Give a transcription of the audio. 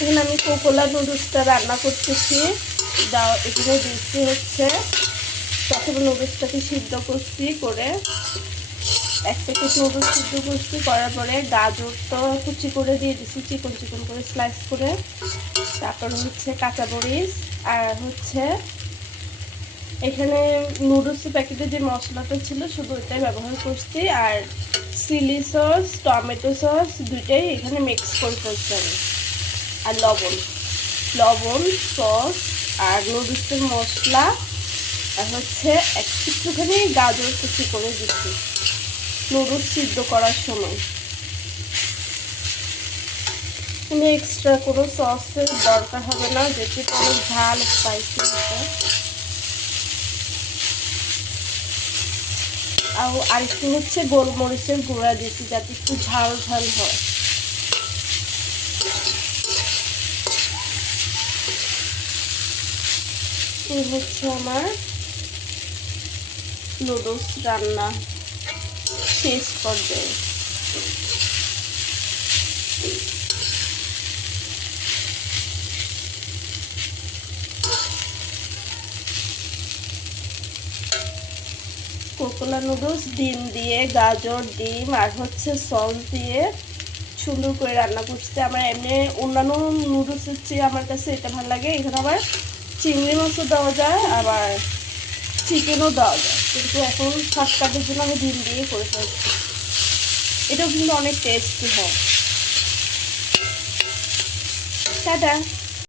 এখানে আমি কোকোলা নুডলসটা রান্না করতেছি। এখানে দিচ্ছি হচ্ছে প্রথমে নুডলসটাকে সিদ্ধ করছি, করে 1 প্যাকেট নুডলস সিদ্ধ করছি, করার পরে গাজর তো কুচি করে দিয়ে দিচ্ছি, চিকন চিকন করে স্লাইস করে। তারপর হচ্ছে কাঁচামরিচ, আর হচ্ছে এখানে নুডলস প্যাকেটে যে মশলাটা ছিল শুধু ওইটাই ব্যবহার করছি, আর চিলি সস টমেটো সস দুইটাই এখানে মিক্স করে ফেলছি আমি। আর লবণ সস আর নুডলসের মশলা, আর হচ্ছে একটুখানি গাজর কুচি করে দিচ্ছি নুডলস সিদ্ধ করার সময়। কিন্তু এক্সট্রা কোনো সসের দরকার হবে না, যেটি কোনো ঝাল স্পাইসি হচ্ছে। আর একটু হচ্ছে গোলমরিচের গুঁড়া দিচ্ছি যাতে একটু ঝাল ঝাল হয়। এই হচ্ছে আমার নুডলস রান্না শেষ পর্যায়ে। কোকোলা নুডলস ডিম দিয়ে, গাজর ডিম আর হচ্ছে সস দিয়ে সুন্দর করে রান্না করতে। আমার এমনি অন্যান্য নুডলসের চেয়ে আমার কাছে এটা ভালো লাগে। এখানে আবার চিংড়ি মাছও দেওয়া যায়, আবার চিকেনও দেওয়া যায়, কিন্তু এখন শর্টকাটের জন্য আমি ডিম দিয়ে করে ফেলছি। এটাও কিন্তু অনেক টেস্টি হয়। টাটা।